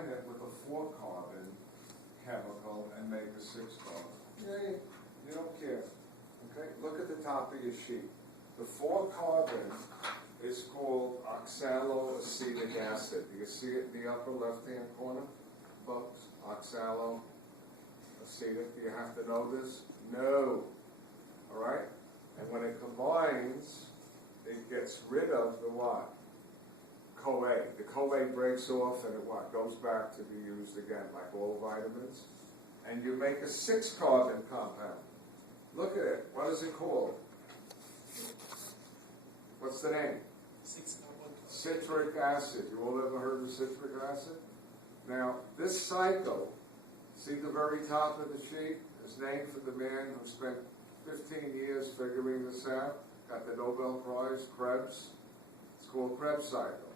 combine it with a 4-carbon chemical and make a 6-carbon. Yeah, you don't care. Okay, look at the top of your sheet. The 4-carbon is called oxaloacetic acid. Do you see it in the upper left-hand corner, folks? Oxaloacetic. Do you have to know this? No. All right? And when it combines, it gets rid of the what? CoA. The CoA breaks off and it what? Goes back to be used again, like all vitamins. And you make a 6-carbon compound. Look at it. What is it called? What's the name? 6-carbon. Citric acid. You all ever heard of citric acid? Now, this cycle, see the very top of the sheet, is named for the man who spent 15 years figuring this out, got the Nobel Prize, Krebs. It's called Krebs cycle.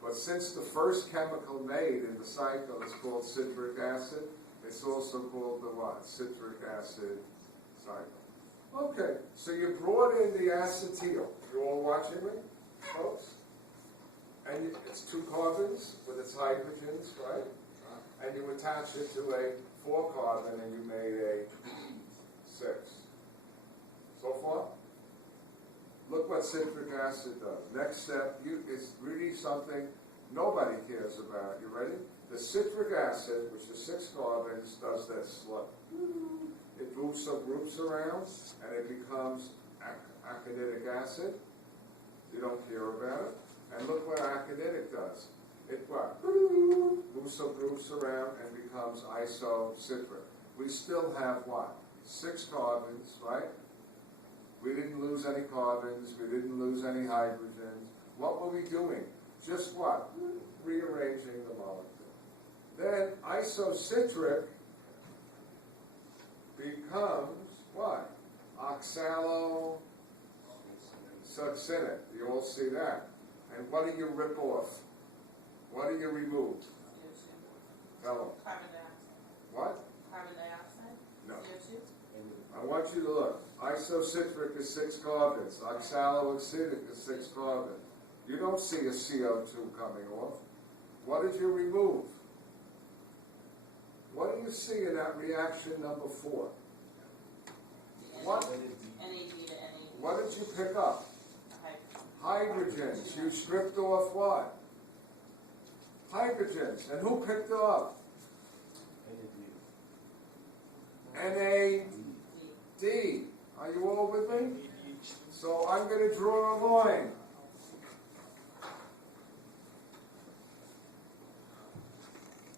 But since the first chemical made in the cycle is called citric acid, it's also called the what? Citric acid cycle. Okay, so you brought in the acetyl. You all watching me, folks? And it's 2 carbons with its hydrogens, right? And you attach it to a 4-carbon and you made a 6. So far? Look what citric acid does. Next step, it's really something nobody cares about. You ready? The citric acid, which is 6 carbons, does this. Look. It moves some groups around, and it becomes aconitic acid. You don't care about it. And look what aconitic does. It what? Moves some groups around and becomes isocitric. We still have what? 6 carbons, right? We didn't lose any carbons. We didn't lose any hydrogens. What were we doing? Just what? Rearranging the molecule. Then isocitric becomes what? Oxalosuccinic. You all see that? And what do you rip off? What do you remove? Tell them. Carbon dioxide. What? Carbon dioxide? No. CO2? I want you to look. Isocitric is 6 carbons. Oxaloacetic is 6 carbons. You don't see a CO2 coming off. What did you remove? What do you see in that reaction number 4? What? NAD to NAD. What did you pick up? Hydrogens. You stripped off what? Hydrogens. And who picked it up? NAD. Are you all with me? So I'm going to draw a line.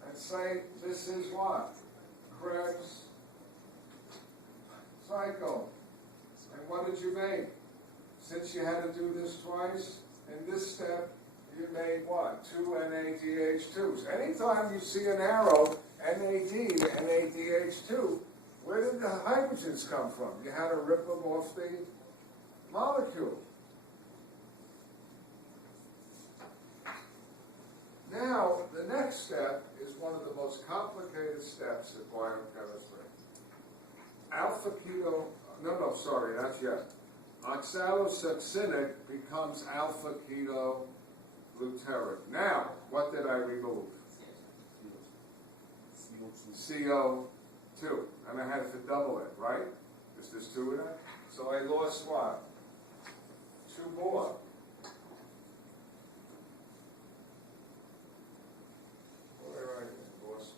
And say this is what? Krebs cycle. And what did you make? Since you had to do this twice, in this step, you made what? 2 NADH2s. Anytime you see an arrow, NAD, NADH2, where did the hydrogens come from? You had to rip them off the molecule. Now, the next step is one of the most complicated steps in biochemistry. Not yet. Oxalosuccinic becomes alpha-ketogluteric. Now, what did I remove? CO2. And I had to double it, right? Because there's 2 in it. So I lost what? 2 more. Where I lost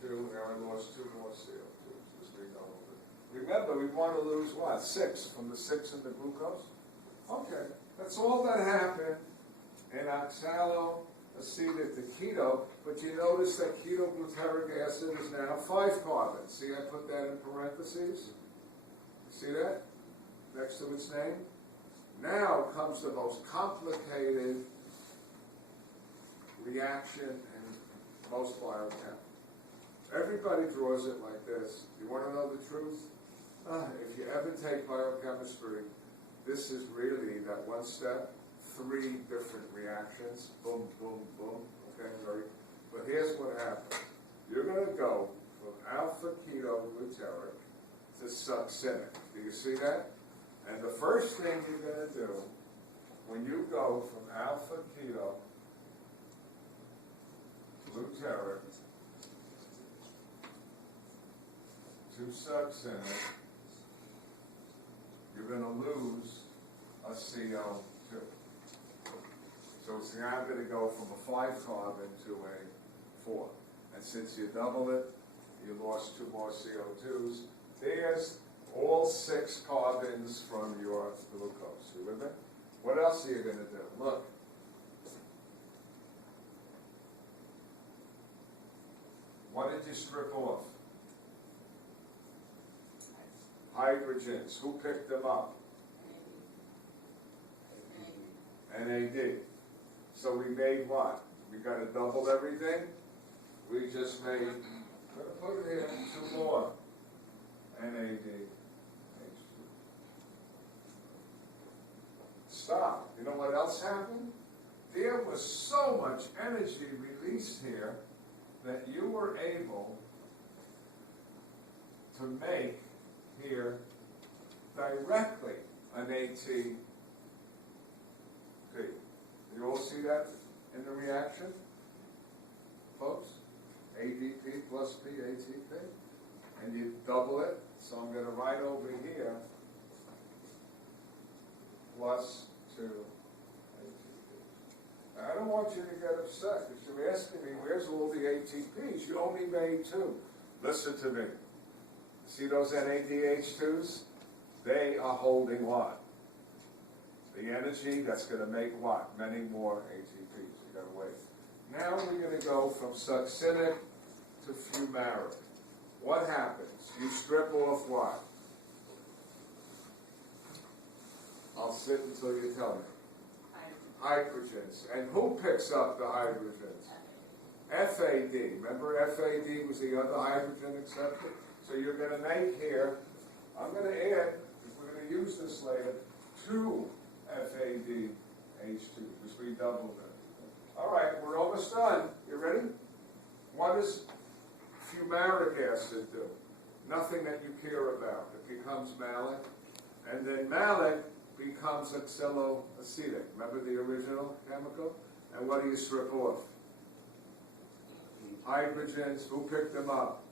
2, now I lost 2 more CO2s. Just redoubled it. Remember, we want to lose what? 6 from the 6 in the glucose? Okay, that's all that happened in oxaloacetic to keto, but you notice that ketogluteric acid is now 5 carbons. See, I put that in parentheses? See that? Next to its name? Now comes the most complicated reaction in most biochem. Everybody draws it like this. You want to know the truth? If you ever take biochemistry, this is really that one step, 3 different reactions. Boom, boom, boom. Okay, but here's what happens. You're going to go from alpha-ketogluteric to succinic. Do you see that? And the first thing you're going to do when you go from alpha-keto to butyric, 2 succinic, you're going to lose a CO2. So it's now going to go from a 5 carbon to a 4. And since you double it, you lost 2 more CO2s. There's all 6 carbons from your glucose. You with me? What else are you going to do? Look. What did you strip off? Hydrogens. Who picked them up? NAD. So we made what? We got to double everything? We just made, I'm going to put it here, 2 more. NAD. Stop. You know what else happened? There was so much energy released here that you were able to make here directly an ATP. You all see that in the reaction, folks? ADP plus P, ATP. And you double it, so I'm going to write over here plus 2 ATP. Now, I don't want you to get upset because you're asking me, where's all the ATPs? You only made 2. Listen to me. See those NADH2s? They are holding what? The energy that's going to make what? Many more ATPs. You got to wait. Now we're going to go from succinic to fumaric. What happens? You strip off what? I'll sit until you tell me. Hydrogens. And who picks up the hydrogens? FAD. Remember FAD was the other hydrogen accepted? So you're going to make here, I'm going to add, because we're going to use this later, 2 FADH2, because we doubled it. All right, we're almost done. You ready? What does fumaric acid do? Nothing that you care about. It becomes malic, and then malic becomes oxaloacetic. Remember the original chemical? And what do you strip off? Hydrogens. Who picked them up?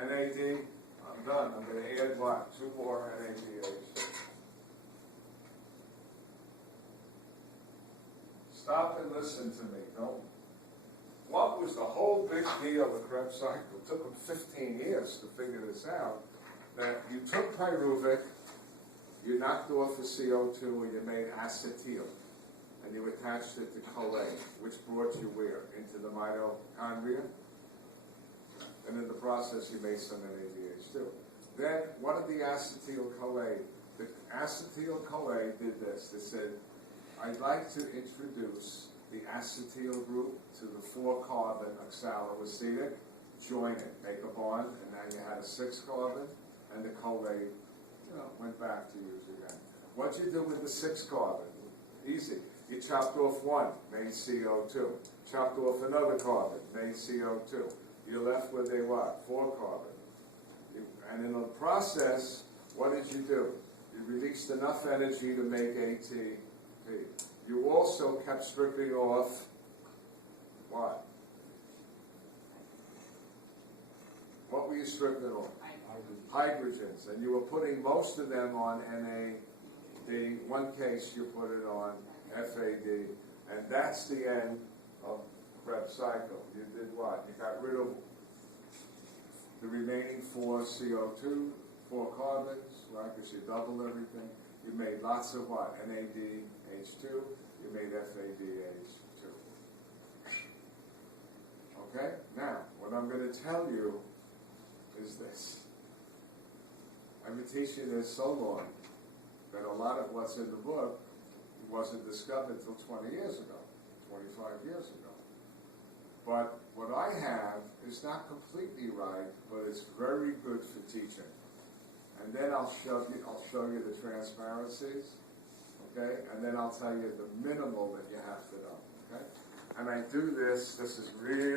NAD. I'm done. I'm going to add what? 2 more NADH. Stop and listen to me. Don't. What was the whole big deal of the Krebs cycle? It took them 15 years to figure this out. That you took pyruvic, you knocked off the CO2, and you made acetyl. And you attached it to CoA, which brought you where? Into the mitochondria. And in the process, you made some NADH2. Then, what did the acetyl-CoA? The acetyl-CoA did this. They said, I'd like to introduce the acetyl group to the 4-carbon oxaloacetic. Join it, make a bond, and now you had a 6-carbon, and the CoA, went back to use again. What'd you do with the 6-carbon? Easy. You chopped off 1, made CO2. Chopped off another carbon, made CO2. You're left with a what? 4-carbon. And in the process, what did you do? You released enough energy to make ATP. You also kept stripping off what? What were you stripping off? Hydrogens. And you were putting most of them on NAD. One case you put it on FAD. And that's the end of Krebs cycle. You did what? You got rid of the remaining 4 CO2, 4 carbons, right? Because you doubled everything. You made lots of what? NADH2. You made FADH2. Okay? Now, what I'm going to tell you is this. I've been teaching this so long that a lot of what's in the book wasn't discovered until 20 years ago, 25 years ago. But what I have is not completely right, but it's very good for teaching. And then I'll show you the transparencies, okay? And then I'll tell you the minimal that you have to know, okay? And I do this is really